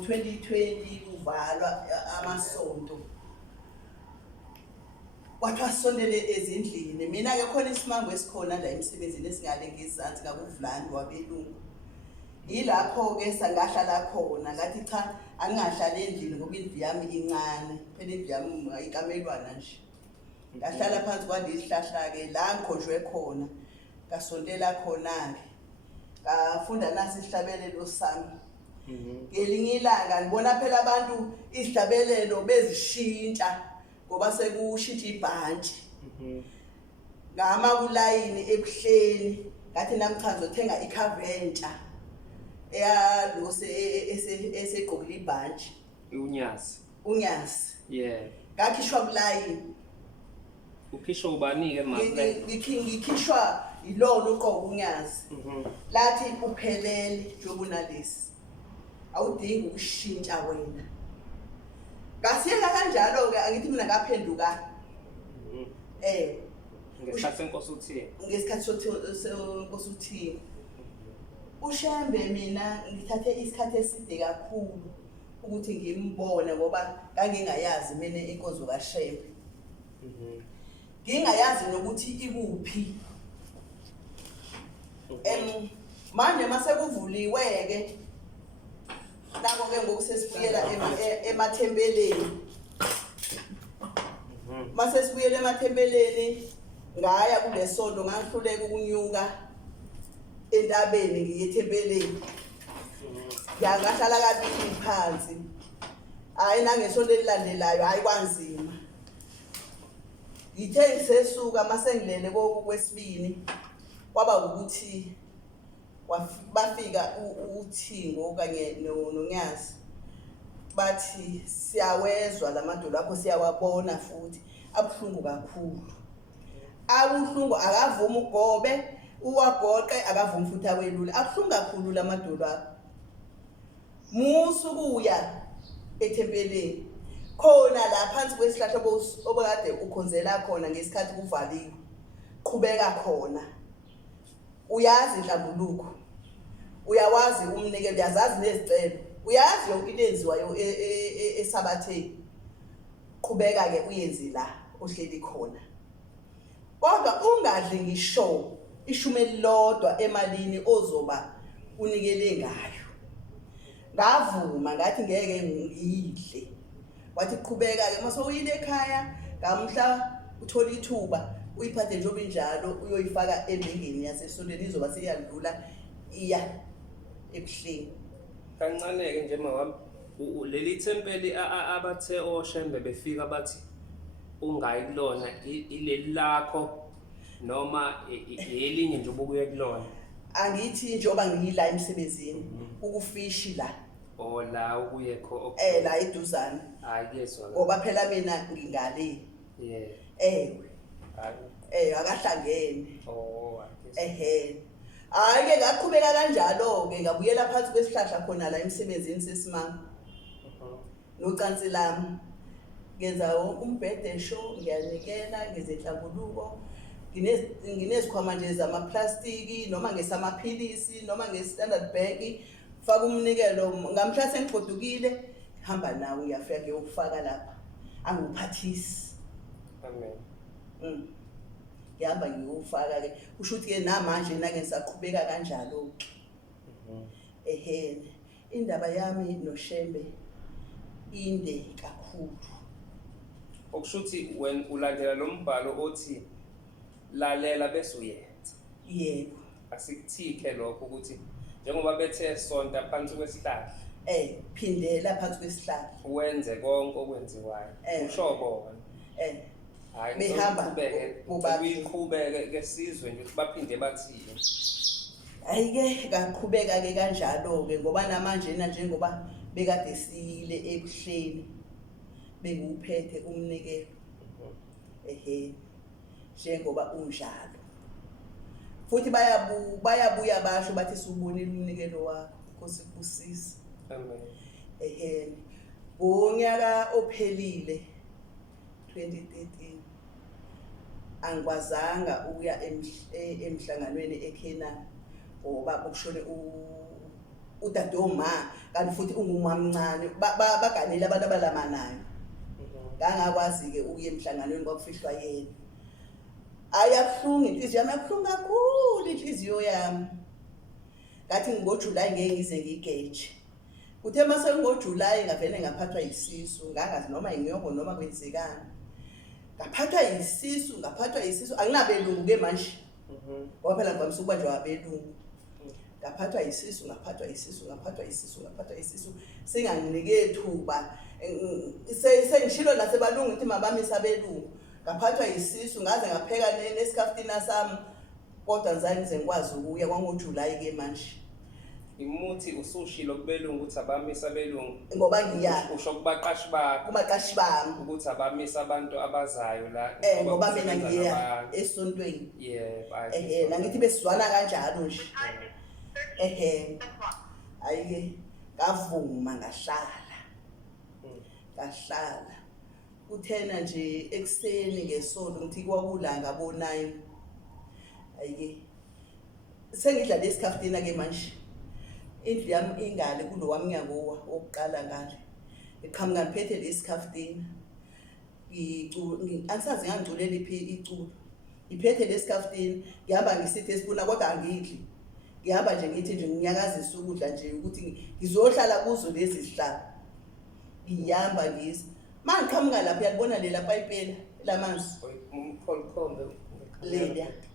ngo-2020 kuvalwa amasonto. Kwathiwa sisondele ezindlini. Mina-ke khona isimango esikhona la emsebenzini esingale ngezansi ngakuvulani wabelungu. Yilapho-ke sangahlala khona ngathi cha angingahlali endlini ngoba indlu yami incane. Phela indlu yami ayikamelwana nje. Ngahlala phansi kwalezi hlahla-ke la ngikhonjwe khona. Ngasontela khona-ke. Ngafunda nasi isihlabelelo sami. Ngelinye ilanga ngibona phela abantu isihlabelelo bezishintsha ngoba sekushintsha ibhantshi. Ngama kulayini ebuhleni ngathi nami cha ngizothenga ikhaventsha eyalo esegqokile ibhantshi. uNyazi. Yeah. Ngakhishwa kulayini. Ukhishwa ubani-ke manje? Ngikhishwa yilona uqobo uNyazi. Lathi uphelele njengoba unalesi. Awudingi ukushintsha wena. Ngasiyeka kanjalo-ke angithi mina ngaphenduka. Ngesikhathi senkosi uthini? Ngesikhathi senkosi uthini. uShembe mina ngithathe isikhathi eside kakhulu ukuthi ngimbone ngoba ngangingayazi mina inkonzo kaShembe. Ngingayazi nokuthi ikuphi. Manje mase kuvuliwe-ke nako-ke ngoku sesibuyela emathempeleni. Mase sibuyela emathempeleni ngaya kulesonto ngangihluleka ukunyuka entabeni ngiye ethempeleni. Ngahlala kabili phansi. Hayi nangesonto elilandelayo hayi kwanzima. Ngithe ngisesuka mase ngilele kwesibini kwaba ukuthi bafika uThingo kanye noNyazi bathi siyawezwa lamadolo akho siyawabona futhi abhlungu kakhulu. Abuhlungu akavuma ugobe uwagoqe akavuma futhi awelule. Abhlungu kakhulu lamadolo akho. Musu kuya ethempeleni khona la phansi kwesihlahla obekade ukhonzela khona ngesikhathi kuvaliwe. Qhubeka khona. Uyazi inhlambuluko. Uyawazi umnikelo, uyazazi nezicelo. Uyazi yonke into enziwayo esabatheni. Qhubeka-ke uyenze la ohleli khona. Kodwa ungadli ngisho ishume elilodwa emalini ozoba unikele ngayo. Ngavuma ngathi ngeke ngidle. Wathi qhubeka-ke mase uyile ekhaya ngamhla uthola ithuba uyiphathe njengoba injalo uyoyifaka embengeni yasesontweni izoba seyadlula iya ebuhleni. Kancane-ke nje mawami leli thempeli abathe oShembe befika bathi ungayi kulona ileli lakho noma elinye nje obukuye kulona. Angithi njengoba ngiyila emsebenzini ukufishi la. La ukuyekho la eduzane. Hayi kuyezwa. Ngoba phela mina ngingale. Akahlangene. Hayi-ke ngaqhubeka kanjalo-ke ngabuyela phansi kwesihlahla khona la emsebenzini sesimanga. Nocansi lami ngenza umbhede show ngiyanikela ngenza inhlambuluko. Nginezikhwama nje zamaplastiki noma ngesamaphilisi noma ngeStandard Bank. Faka umnikelo ngamhla sengigodukile hamba nawe ngiyafika ngiyofaka lapha. Angiphathisi. Amen. Ngihamba ngiyofaka-ke kusho ukuthi-ke namanje nake ngisaqhubeka kanjalo. Indaba yami noShembe inde kakhulu. Okusho ukuthi wena ulandela lo mbhalo othi lalela bese uyenza. Yebo. Asikuthike lokho ukuthi njengoba bethe sonta phansi kwesihlahla. Phindela phansi kwesihlahla. Wenze konke okwenziwayo. Usho bona. Hayi behamba uyiqhubeke kesizwe nje baphinde bathile. Hayi-ke ngaqhubeka-ke kanjalo-ke ngoba namanje njengoba bekade siyile ebuhleni benguphethe umnikelo. Njengoba unjalo. Futhi bayabuya basho bathi subonile umnikelo wakho Nkosi kubusisa. Amen. Ngonyaka ophelile 2013 angikwazanga ukuya emhlanganweni eKenani ngoba kushone udadoma kanti futhi ungumamncane baganele abantu abalamanayo. Ngangakwazi-ke ukuya emhlanganweni kwakufihlwa yena. Ayabuhlungu inhliziyo yami, yabuhlungu kakhulu inhliziyo yami. Ngathi ngoJulayi ngeke ngize ngigeje. Kuthe mase ngoJulayi ngavele ngaphathwa yisisu, ngangazi noma inyongo noma kwenzekani. Ngaphathwa yisisu, anginabelungu-ke manje. Ngoba phela ngivamisa ukubanjwa abelungu. Ngaphathwa yisisu. Singanginike thuba. Sengishilo nasebalungu ukuthi mabamise abelungu. Ngaphathwa yisisu, ngaze ngapheka nesikaftina sami. Kodwa ngizange ngize ngikwazi ukuya kwangoJulayi-ke manje. Imuthi usushilo kubelungu ukuthi abamise abelungu. Ngoba ngiyazi. Usho kubaqashi bakho. Kubaqashi bami. Ukuthi abamise abantu abazayo la. Ngoba mina ngiya esontweni. Yebo. Nangithi besizwana kanjalo nje. Ayike ngavuma ngahlala. Kuthena nje ekseni ngesonto ngithi kwakulanga bo9. Ayike sengidla lesikaftina ke manje. Indlu yami ingale kulo wamnyango wokuqala ngale. Iqhamuka ngiphethe lesikaftina. Angisazi ngangiculela iculo. Ngiphethe lesikaftina, ngihamba ngisithi esibuna kodwa angidli. Ngihamba nje ngithi nje nginyakazisa ukudla nje ukuthi ngizohlala kuzo lezi zihlalo. Ngiyamba ngisa. Mangiqhamuka lapha uyalibona lela payipela lamanzi. Umkhombe Leya.